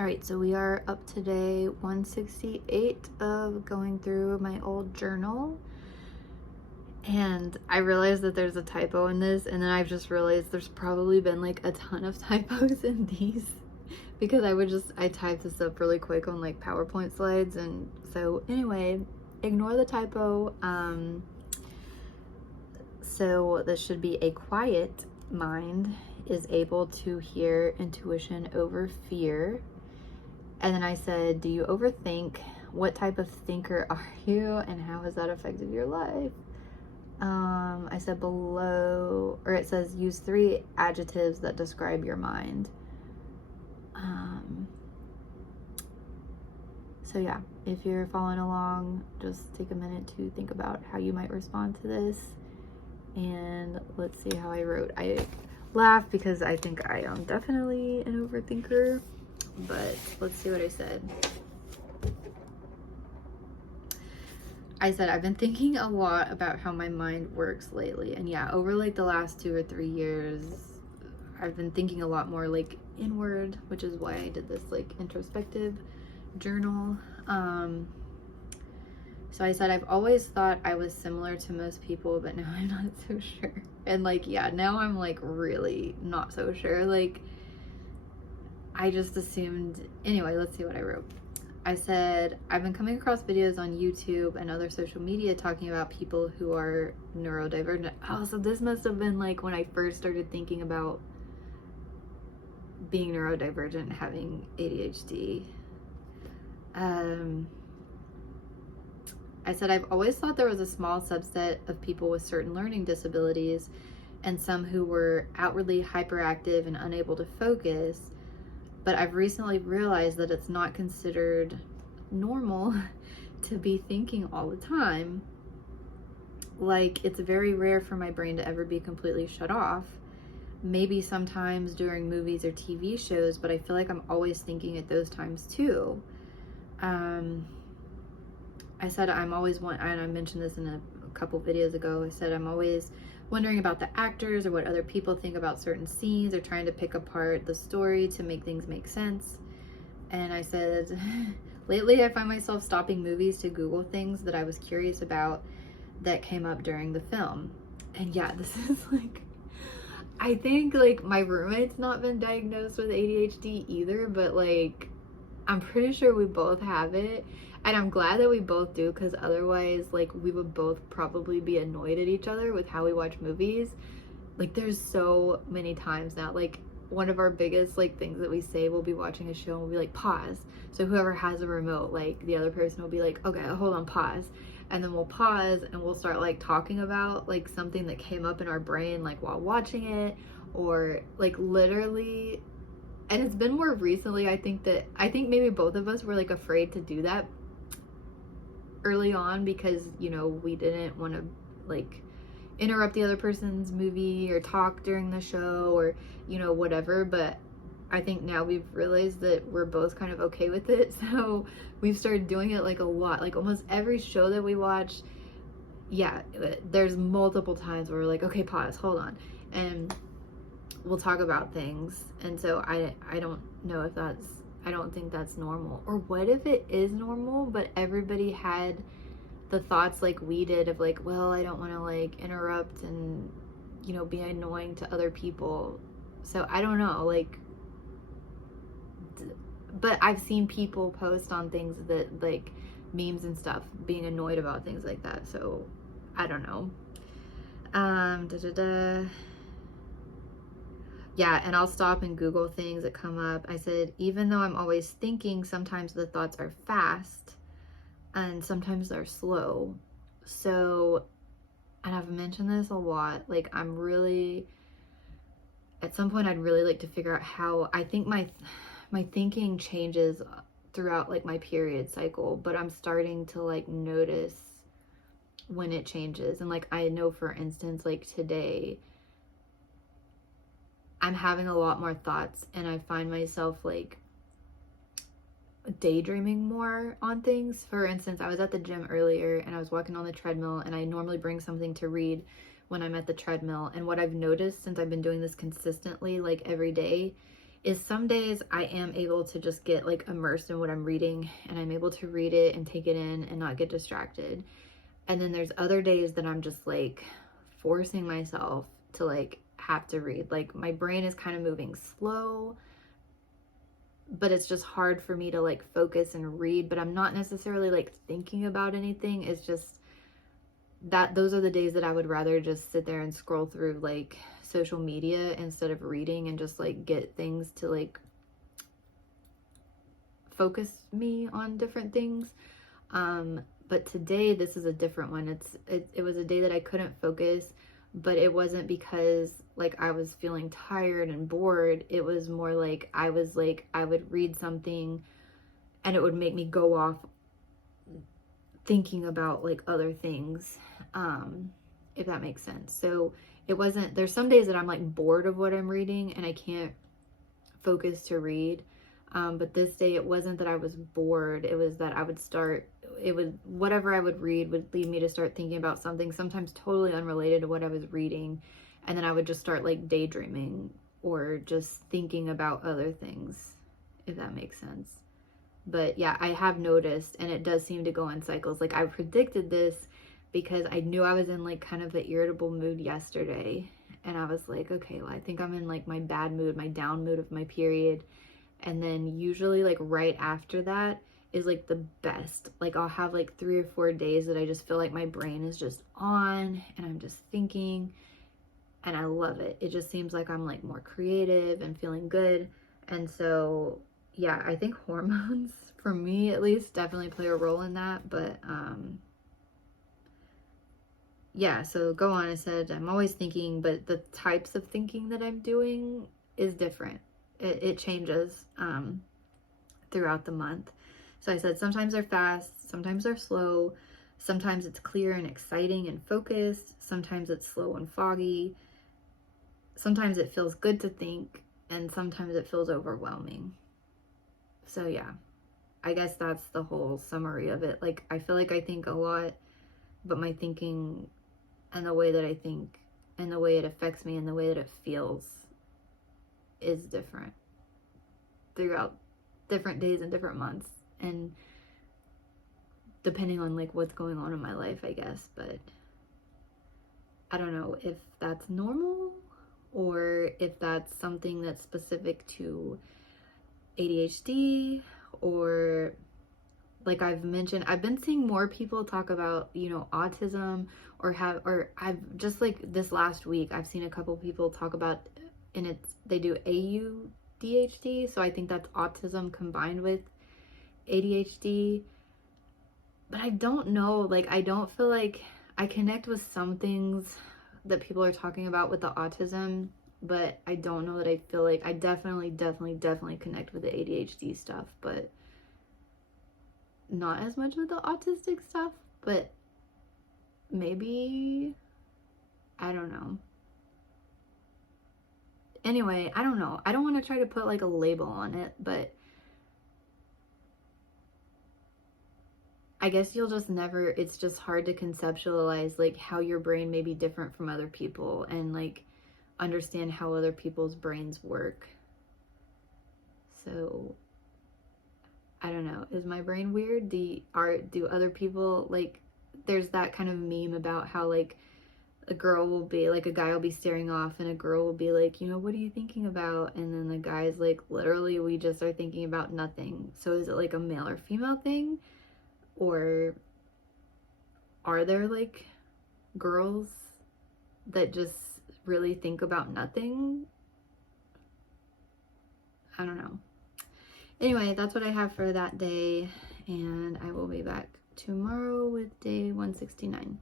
All right, so we are up to day 168 of going through my old journal. And I realized that there's a typo in this, and then I've just realized there's probably been like a ton of typos in these because I typed this up really quick on like PowerPoint slides. And so, anyway, ignore the typo. So, this should be a quiet mind is able to hear intuition over fear. And then I said, do you overthink? What type of thinker are you? And how has that affected your life? I said below, or it says use 3 adjectives that describe your mind. So yeah, if you're following along, just take a minute to think about how you might respond to this. And let's see how I wrote. I laugh because I think I am definitely an overthinker. But let's see what I said. I said, I've been thinking a lot about how my mind works lately. And yeah, over like the last 2 or 3 years, I've been thinking a lot more like inward, which is why I did this like introspective journal. So I said, I've always thought I was similar to most people, but now I'm not so sure. And like, yeah, now I'm like really not so sure. Like, I just assumed, anyway, let's see what I wrote. I said, I've been coming across videos on YouTube and other social media talking about people who are neurodivergent. Oh, so this must have been like when I first started thinking about being neurodivergent and having ADHD. I said, I've always thought there was a small subset of people with certain learning disabilities and some who were outwardly hyperactive and unable to focus. But I've recently realized that it's not considered normal to be thinking all the time. Like, it's very rare for my brain to ever be completely shut off. Maybe sometimes during movies or TV shows, but I feel like I'm always thinking at those times too. I said and I mentioned this in a couple videos ago. I said I'm always wondering about the actors or what other people think about certain scenes or trying to pick apart the story to make things make sense. And I said, lately I find myself stopping movies to Google things that I was curious about that came up during the film. And yeah, this is like, I think like my roommate's not been diagnosed with ADHD either, but like, I'm pretty sure we both have it. And I'm glad that we both do, because otherwise, like, we would both probably be annoyed at each other with how we watch movies. Like, there's so many times now, like, one of our biggest, like, things that we say, we'll be watching a show and we'll be like, pause. So whoever has a remote, like, the other person will be like, okay, hold on, pause. And then we'll pause and we'll start, like, talking about, like, something that came up in our brain, like, while watching it. Or, like, literally, and it's been more recently, I think maybe both of us were, like, afraid to do that early on because, you know, we didn't want to like interrupt the other person's movie or talk during the show or, you know, whatever. But I think now we've realized that we're both kind of okay with it. So we've started doing it like a lot, like almost every show that we watch. Yeah, there's multiple times where we're like, okay, pause, hold on. And we'll talk about things. And so I don't know if I don't think that's normal. Or what if it is normal, but everybody had the thoughts like we did of like, well, I don't want to like interrupt and, you know, be annoying to other people. So I don't know, like, but I've seen people post on things that like memes and stuff being annoyed about things like that. So I don't know. Yeah, and I'll stop and Google things that come up. I said, even though I'm always thinking, sometimes the thoughts are fast and sometimes they're slow. So, and I've mentioned this a lot, like I'm really, at some point I'd really like to figure out how, I think my thinking changes throughout like my period cycle, but I'm starting to like notice when it changes. And like, I know for instance, like today, I'm having a lot more thoughts and I find myself like daydreaming more on things. For instance, I was at the gym earlier and I was walking on the treadmill, and I normally bring something to read when I'm at the treadmill. And what I've noticed since I've been doing this consistently, like every day, is some days I am able to just get like immersed in what I'm reading, and I'm able to read it and take it in and not get distracted. And then there's other days that I'm just like forcing myself to like have to read. Like my brain is kind of moving slow, but it's just hard for me to like focus and read, but I'm not necessarily like thinking about anything. It's just that those are the days that I would rather just sit there and scroll through like social media instead of reading, and just like get things to like focus me on different things. But today this is a different one. It was a day that I couldn't focus, but it wasn't because like I was feeling tired and bored. It was more like I would read something and it would make me go off thinking about like other things, if that makes sense. So it wasn't, there's some days that I'm like bored of what I'm reading and I can't focus to read. But this day it wasn't that I was bored. It was that whatever I would read would lead me to start thinking about something, sometimes totally unrelated to what I was reading. And then I would just start like daydreaming or just thinking about other things, if that makes sense. But yeah, I have noticed, and it does seem to go in cycles. Like I predicted this because I knew I was in like kind of an irritable mood yesterday. And I was like, okay, well, I think I'm in like my bad mood, my down mood of my period. And then usually like right after that is like the best. Like I'll have like 3 or 4 days that I just feel like my brain is just on and I'm just thinking, and I love it. It just seems like I'm like more creative and feeling good. And so yeah, I think hormones for me at least definitely play a role in that. But yeah, so go on. I said I'm always thinking, but the types of thinking that I'm doing is different. It changes throughout the month. So I said sometimes they're fast, sometimes they're slow, sometimes it's clear and exciting and focused, sometimes it's slow and foggy, sometimes it feels good to think, and sometimes it feels overwhelming. So yeah, I guess that's the whole summary of it. Like I feel like I think a lot, but my thinking and the way that I think and the way it affects me and the way that it feels is different throughout different days and different months, and depending on like what's going on in my life, I guess. But I don't know if that's normal or if that's something that's specific to ADHD, or like I've mentioned, I've been seeing more people talk about, autism, or I've just like this last week, I've seen a couple people talk about, and they do AUDHD. So I think that's autism combined with ADHD. But I don't know, like, I don't feel like I connect with some things that people are talking about with the autism, but I don't know that I feel like I definitely connect with the ADHD stuff, but not as much with the autistic stuff. But maybe, I don't know. Anyway, I don't know. I don't want to try to put like a label on it, but I guess you'll just never, it's just hard to conceptualize like how your brain may be different from other people, and like understand how other people's brains work. So I don't know. Is my brain weird? Do other people, like, there's that kind of meme about how like a guy will be staring off and a girl will be like, what are you thinking about? And then the guy's like, literally, we just are thinking about nothing. So is it like a male or female thing? Or are there like girls that just really think about nothing? I don't know. Anyway, that's what I have for that day, and I will be back tomorrow with day 169.